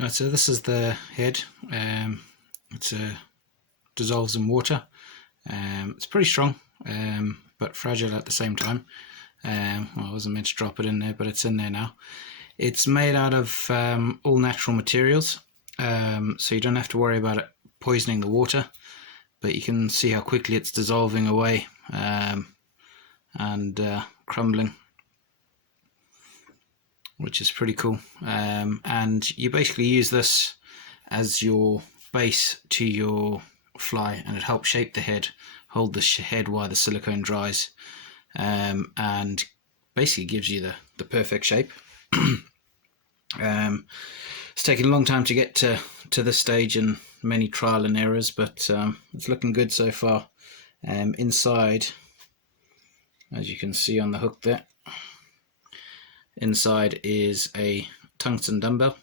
Right, so this is the head. It dissolves in water. It's pretty strong, but fragile at the same time. Well, I wasn't meant to drop it in there, but it's in there now. It's made out of all natural materials, so you don't have to worry about it poisoning the water, but you can see how quickly it's dissolving away and crumbling, which is pretty cool. And you basically use this as your base to your fly, and it helps shape the head, hold the head while the silicone dries, and basically gives you the perfect shape. It's taken a long time to get to this stage and many trial and errors, but it's looking good so far. Inside, as you can see on the hook there, inside is a tungsten dumbbell.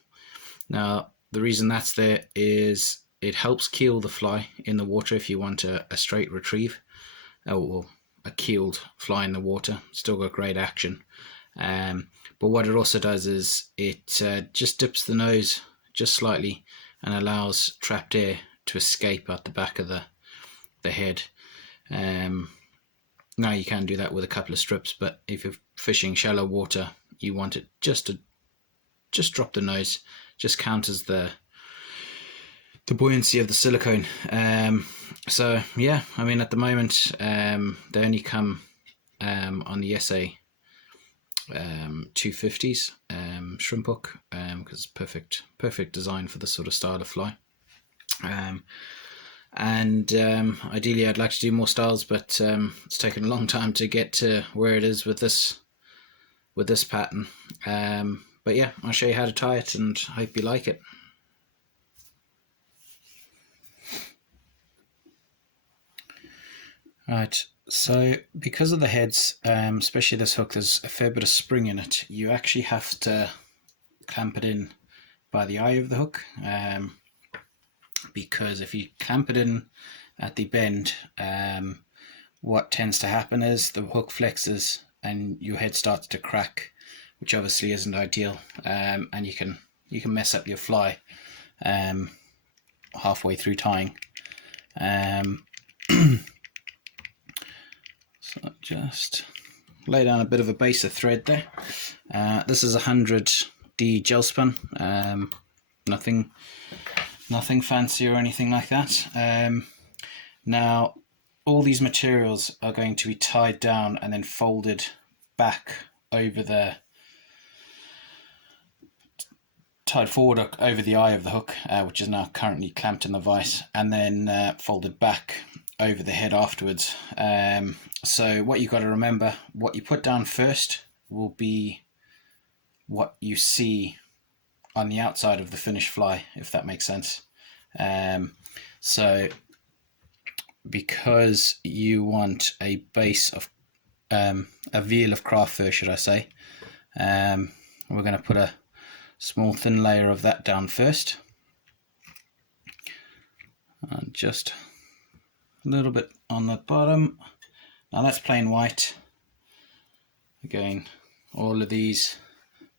Now the reason that's there is it helps keel the fly in the water if you want a straight retrieve, or a keeled fly in the water. Still got great action. But what it also does is it just dips the nose just slightly and allows trapped air to escape out the back of the head. Now you can do that with a couple of strips, but if you're fishing shallow water, you want it just drop the nose, just counters the buoyancy of the silicone. So yeah, I mean, at the moment they only come on the SA 250s shrimp hook, because it's perfect design for this sort of style of fly. Ideally I'd like to do more styles, but it's taken a long time to get to where it is with this pattern. But yeah, I'll show you how to tie it and hope you like it. Right, so because of the heads, especially this hook, there's a fair bit of spring in it. You actually have to clamp it in by the eye of the hook, because if you clamp it in at the bend, what tends to happen is the hook flexes and your head starts to crack, which obviously isn't ideal, and you can mess up your fly halfway through tying. So just lay down a bit of a base of thread there. This is 100D gel spun, nothing fancy or anything like that. Now all these materials are going to be tied down and then folded back over tied forward over the eye of the hook, which is now currently clamped in the vise, and then folded back over the head afterwards. So what you've got to remember, what you put down first will be what you see on the outside of the finished fly, if that makes sense. So because you want a base of a veal of craft fur, should I say, we're going to put a small thin layer of that down first, and just a little bit on the bottom. Now that's plain white. Again, all of these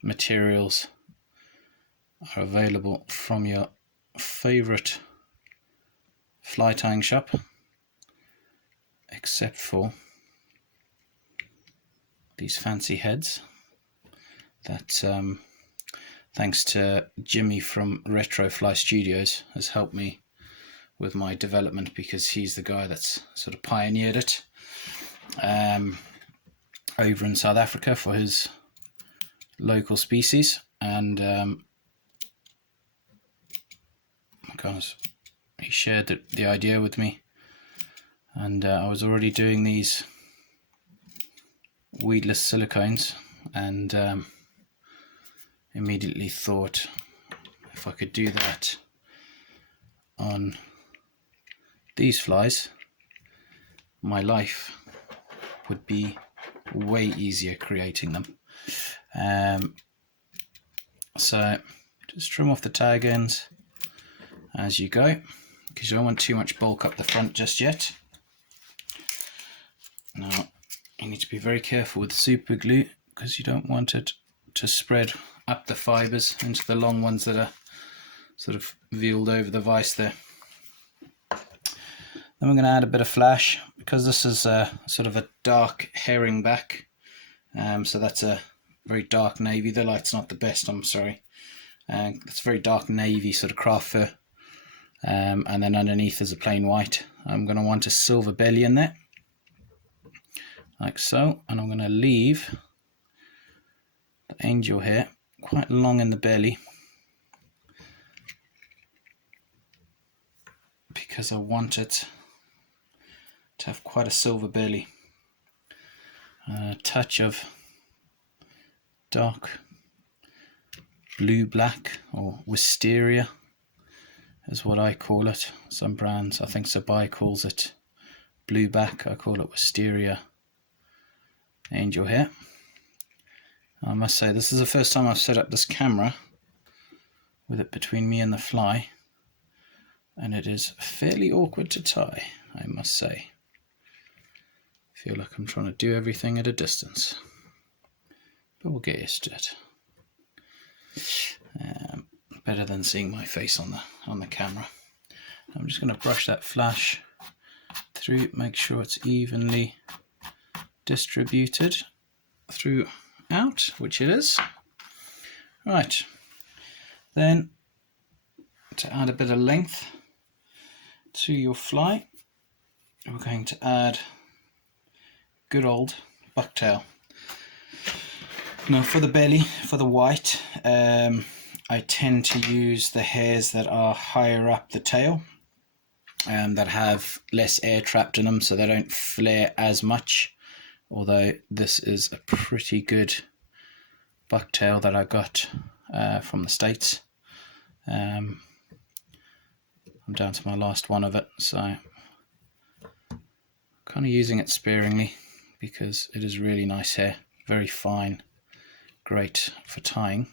materials are available from your favorite fly tying shop, except for these fancy heads that, thanks to Jimmy from Retro Fly Studios, has helped me with my development, because he's the guy that's sort of pioneered it over in South Africa for his local species. And because he shared the idea with me, and I was already doing these weedless silicones, and immediately thought, if I could do that on these flies, my life would be way easier creating them. So just trim off the tag ends as you go, because you don't want too much bulk up the front just yet. Now you need to be very careful with super glue, because you don't want it to spread up the fibres into the long ones that are sort of veiled over the vise there. Then we're going to add a bit of flash, because this is a sort of a dark herring back. So that's a very dark navy. The light's not the best, I'm sorry. It's very dark navy sort of craft fur. And then underneath is a plain white. I'm going to want a silver belly in there, like so. And I'm going to leave the angel hair quite long in the belly, because I want it to have quite a silver belly. A touch of dark blue black, or wisteria is what I call it. Some brands, I think Seabass calls it blue back, I call it wisteria angel hair. I must say, this is the first time I've set up this camera with it between me and the fly, and it is fairly awkward to tie, I must say. I feel like I'm trying to do everything at a distance, but we'll get used to it. Better than seeing my face on the camera. I'm just going to brush that flash through, make sure it's evenly distributed throughout, which it is. Right, then to add a bit of length to your fly, we're going to add good old bucktail. Now for the belly, for the white, I tend to use the hairs that are higher up the tail, that have less air trapped in them, so they don't flare as much. Although this is a pretty good bucktail that I got from the States. I'm down to my last one of it, so kind of using it sparingly, because it is really nice hair, very fine, great for tying.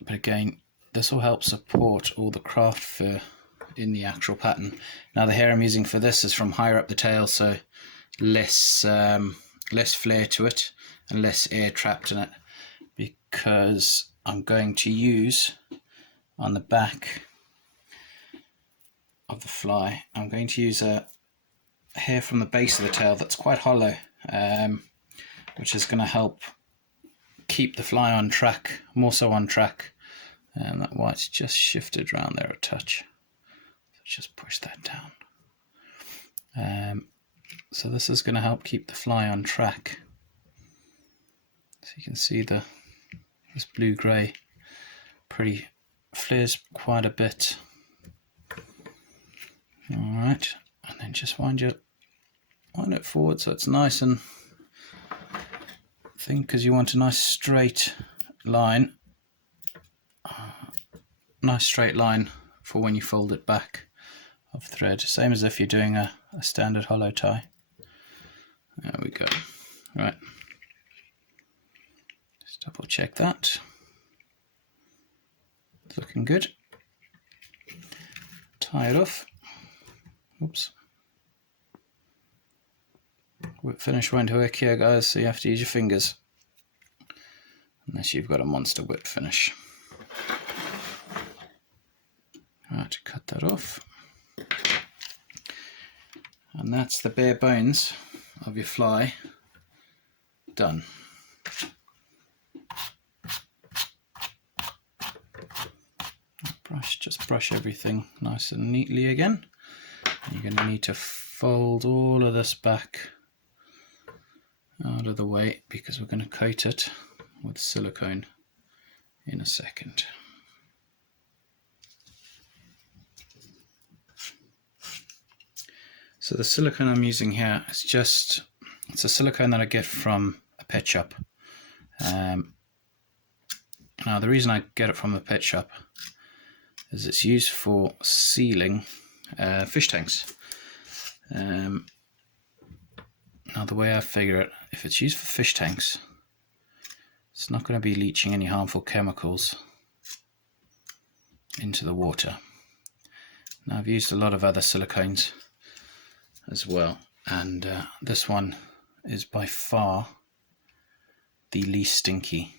But again, this will help support all the craft fur in the actual pattern. Now the hair I'm using for this is from higher up the tail, so less flare to it and less air trapped in it, because I'm going to use on the back of the fly, I'm going to use a hair from the base of the tail that's quite hollow, which is going to help keep the fly on track, more so on track. And that white's just shifted around there a touch, so just push that down. So this is going to help keep the fly on track. So you can see this blue-grey pretty flares quite a bit. Alright, and then just wind it forward so it's nice and thin, because you want a nice straight line. Nice straight line for when you fold it back of thread, same as if you're doing a standard hollow tie. There we go. Right, just double check that. It's looking good. Tie it off. Oops. Whip finish won't work here, guys, so you have to use your fingers, unless you've got a monster whip finish. Right, cut that off. And that's the bare bones of your fly done. Just brush everything nice and neatly again. And you're going to need to fold all of this back out of the way, because we're going to coat it with silicone in a second. So the silicone I'm using here is it's a silicone that I get from a pet shop. Now the reason I get it from the pet shop is it's used for sealing fish tanks. Now the way I figure it, if it's used for fish tanks, it's not going to be leaching any harmful chemicals into the water. Now I've used a lot of other silicones as well, and this one is by far the least stinky.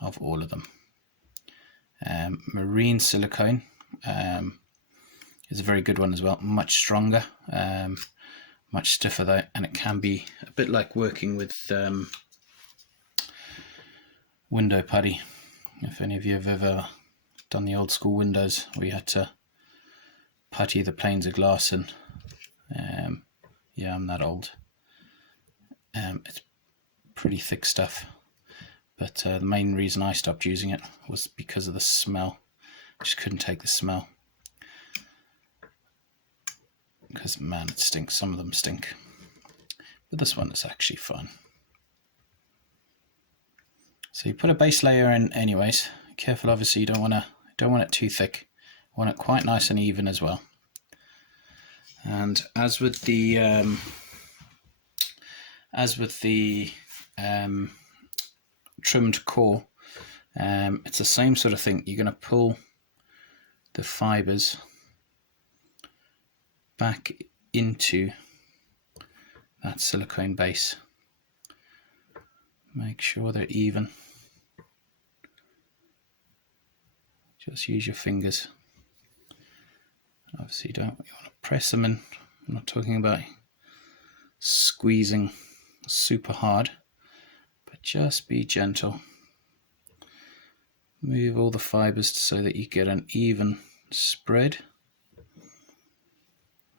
of all of them. Marine silicone is a very good one as well, much stronger, much stiffer though, and it can be a bit like working with window putty. If any of you have ever done the old school windows where you had to putty the panes of glass in, yeah, I'm that old. It's pretty thick stuff, but the main reason I stopped using it was because of the smell. I just couldn't take the smell, because man, it stinks. Some of them stink, but this one is actually fine. So you put a base layer in anyways. Careful, obviously, you don't want it too thick. You want it quite nice and even as well. And as with the trimmed core, it's the same sort of thing. You're going to pull the fibers back into that silicone base. Make sure they're even. Just use your fingers. Obviously, you want to press them in. I'm not talking about squeezing super hard, but just be gentle. Move all the fibers so that you get an even spread,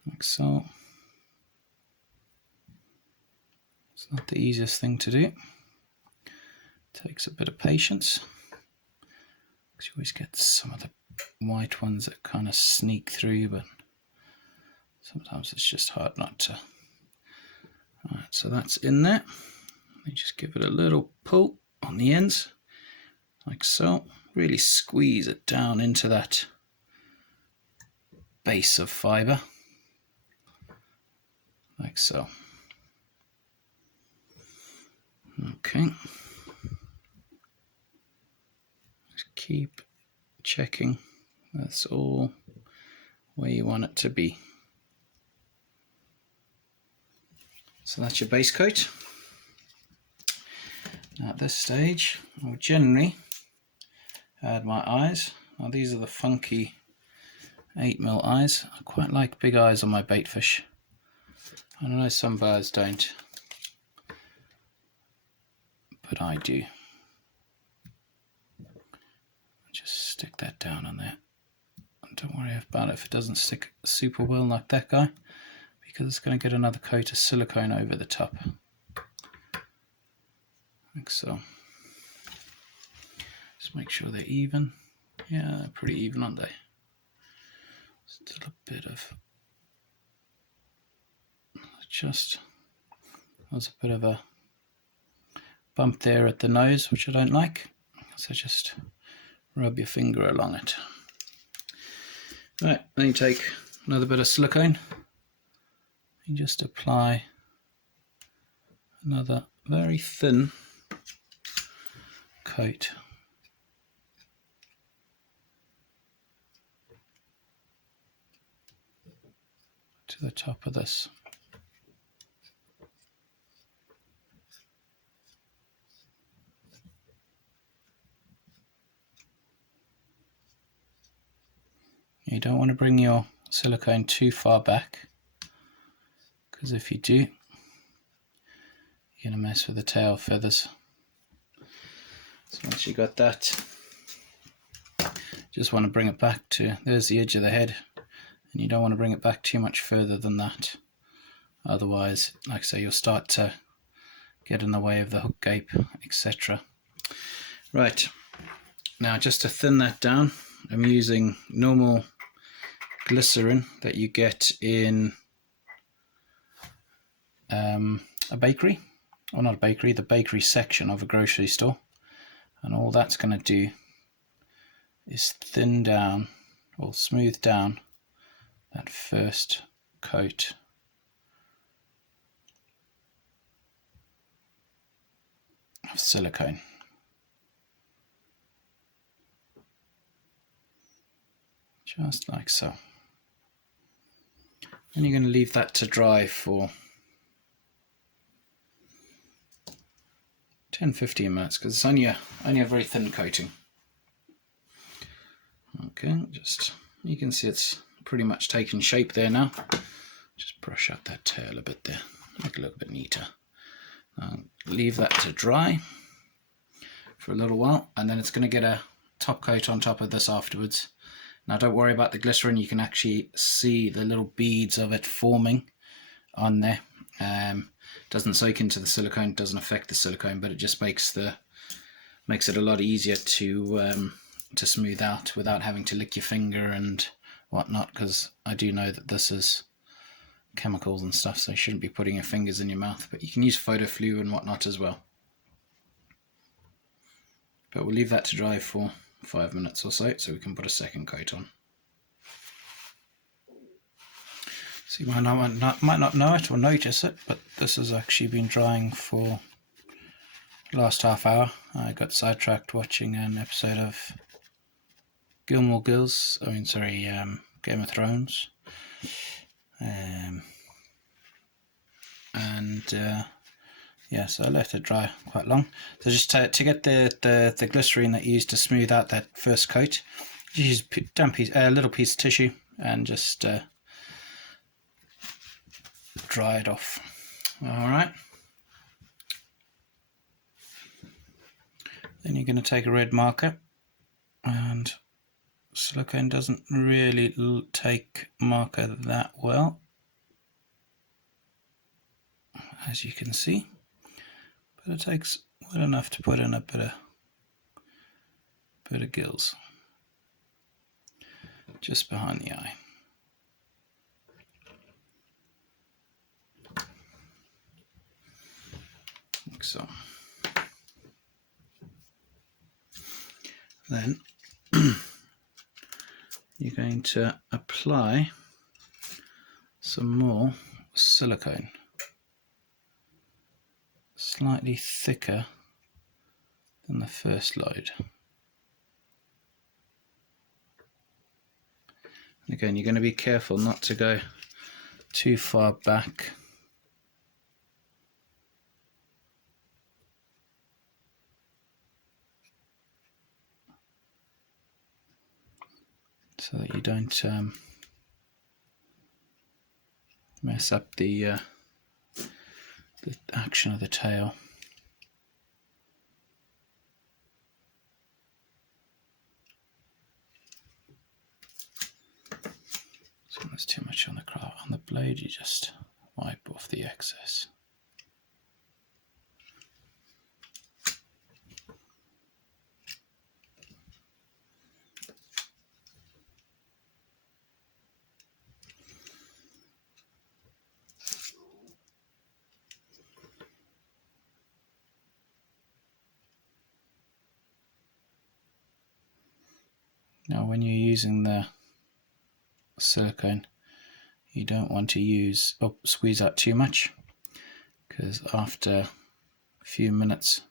like so. It's not the easiest thing to do. It takes a bit of patience, because you always get some of the white ones that kind of sneak through, but sometimes it's just hard not to. Alright, so that's in there. You just give it a little pull on the ends, like so. Really squeeze it down into that base of fiber, like so. Okay. Just keep checking that's all where you want it to be. So that's your base coat. Now at this stage, I would generally add my eyes. Now these are the funky 8mm eyes. I quite like big eyes on my bait fish. I know some birds don't, but I do. Just stick that down on there. And don't worry about it if it doesn't stick super well like that guy, because it's going to get another coat of silicone over the top, like so. Just make sure they're even. Yeah, they're pretty even, aren't they? Still a bit of, just, there's a bit of a bump there at the nose, which I don't like, so just rub your finger along it. Right, then you take another bit of silicone and just apply another very thin coat to the top of this. You don't want to bring your silicone too far back, because if you do, you're going to mess with the tail feathers. So once you got that, just want to bring it back to, there's the edge of the head, and you don't want to bring it back too much further than that. Otherwise, like I say, you'll start to get in the way of the hook gape, etc. Right, now just to thin that down, I'm using normal glycerin that you get in a bakery, or not a bakery, the bakery section of a grocery store. And all that's going to do is thin down or smooth down that first coat of silicone. Just like so. And you're going to leave that to dry for 10-15 minutes, because it's only a very thin coating. Okay, just you can see it's pretty much taken shape there now. Just brush out that tail a bit there, make it a little bit neater. Leave that to dry for a little while, and then it's going to get a top coat on top of this afterwards. Now don't worry about the glycerin, you can actually see the little beads of it forming on there. Doesn't soak into the silicone, doesn't affect the silicone, but it just makes it a lot easier to smooth out without having to lick your finger and whatnot, because I do know that this is chemicals and stuff, so you shouldn't be putting your fingers in your mouth, but you can use photo flu and whatnot as well. But we'll leave that to dry for 5 minutes or so we can put a second coat on. So you might not know it or notice it, but this has actually been drying for the last half hour. I got sidetracked watching an episode of Game of Thrones. Yeah, so I let it dry quite long. So just to get the glycerine that you used to smooth out that first coat, you use a little piece of tissue and just dry it off. Alright. Then you're going to take a red marker, and silicone doesn't really take marker that well, as you can see, but it takes well enough to put in a bit of gills just behind the eye. Like so. Then you're going to apply some more silicone, slightly thicker than the first load. And again, you're going to be careful not to go too far back. So that you don't mess up the action of the tail. So when there's too much on the blade, you just wipe off the excess. Now when you're using the silicone, you don't want to squeeze out too much, because after a few minutes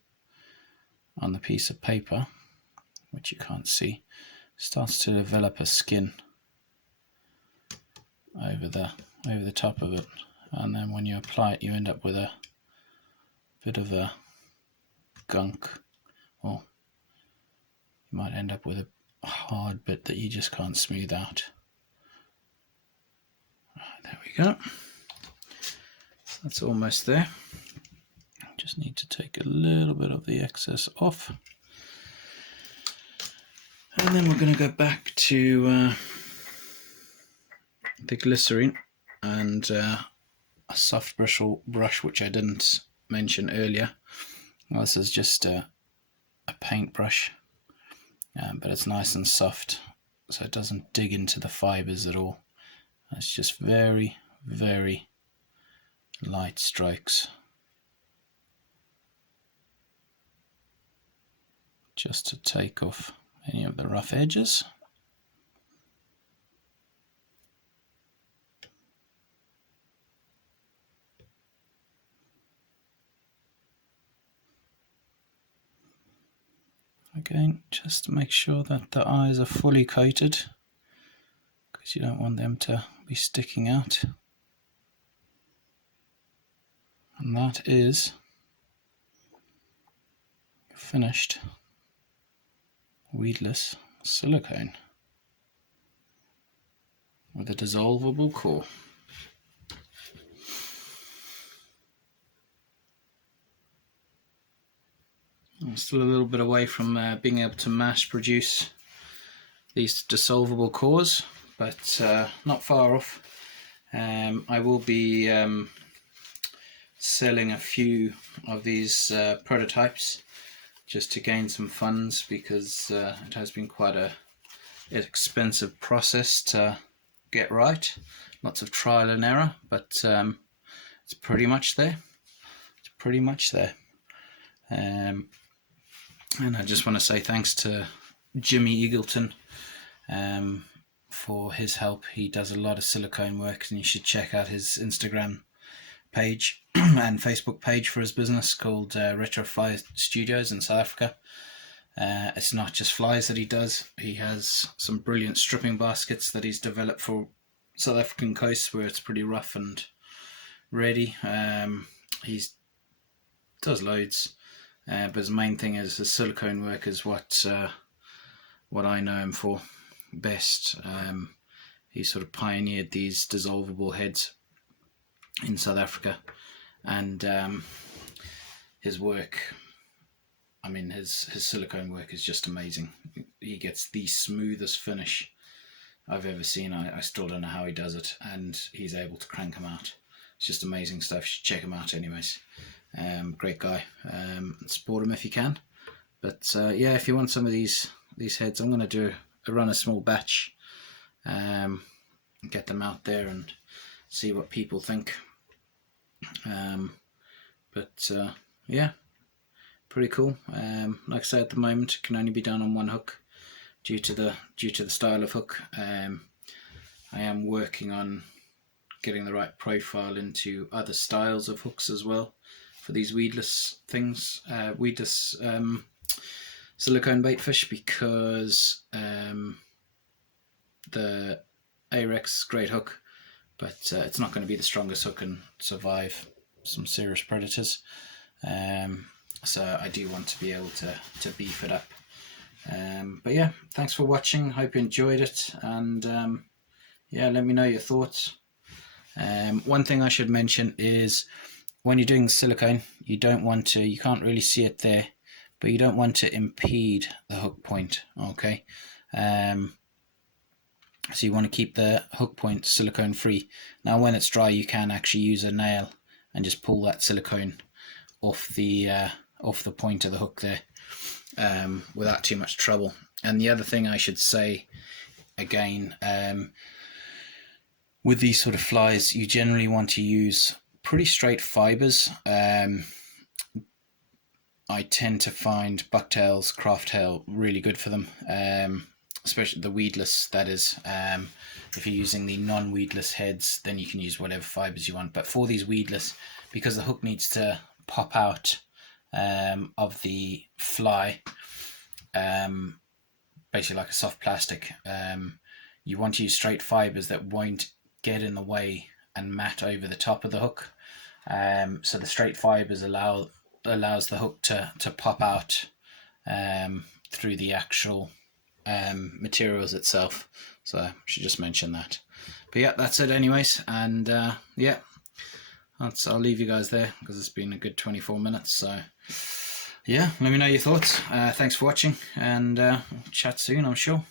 on the piece of paper, which you can't see, starts to develop a skin over the top of it, and then when you apply it you end up with a bit of a gunk, or you might end up with a hard bit that you just can't smooth out. There we go. That's almost there. Just need to take a little bit of the excess off. And then we're going to go back to the glycerine and a soft brush, which I didn't mention earlier. Well, this is just a paint brush, but it's nice and soft, so it doesn't dig into the fibers at all. It's just very, very light strokes, just to take off any of the rough edges. Again, just to make sure that the eyes are fully coated, because you don't want them to be sticking out. And that is finished weedless silicone with a dissolvable core. I'm still a little bit away from being able to mass produce these dissolvable cores, but not far off. I will be selling a few of these prototypes just to gain some funds, because it has been quite an expensive process to get right. Lots of trial and error, but it's pretty much there. It's pretty much there. And I just want to say thanks to Jimmy Eagleton for his help. He does a lot of silicone work, and you should check out his Instagram page and Facebook page for his business called Retrofly Studios in South Africa. It's not just flies that he does. He has some brilliant stripping baskets that he's developed for South African coasts where it's pretty rough and ready. He does loads, but his main thing is the silicone work is what I know him for best. He sort of pioneered these dissolvable heads in South Africa, and his work, I mean his silicone work is just amazing. He gets the smoothest finish I've ever seen. I still don't know how he does it, and he's able to crank them out. It's just amazing stuff. You should check him out anyways. Great guy. Support him if you can. But yeah, if you want some of these heads, I'm going to run a small batch, get them out there and see what people think. Yeah, pretty cool. Like I said, at the moment it can only be done on one hook due to the style of hook. I am working on getting the right profile into other styles of hooks as well for these weedless things, weedless silicone baitfish, because the Arex, great hook, but it's not going to be the strongest hook and survive some serious predators. So I do want to be able to beef it up. But yeah, thanks for watching. Hope you enjoyed it, and yeah, let me know your thoughts. One thing I should mention is when you're doing silicone, you can't really see it there, but you don't want to impede the hook point, okay? So you want to keep the hook point silicone free. Now when it's dry, you can actually use a nail and just pull that silicone off the point of the hook there, without too much trouble. And the other thing I should say again, with these sort of flies, you generally want to use pretty straight fibers. I tend to find bucktails, crafttail really good for them, especially the weedless, that is. If you're using the non-weedless heads, then you can use whatever fibers you want. But for these weedless, because the hook needs to pop out of the fly, basically like a soft plastic, you want to use straight fibers that won't get in the way and mat over the top of the hook. So the straight fibers allows the hook to pop out through the actual materials itself. So I should just mention that. But yeah, that's it anyways, and yeah, I'll leave you guys there because it's been a good 24 minutes. So yeah, let me know your thoughts. Thanks for watching, and we'll chat soon, I'm sure.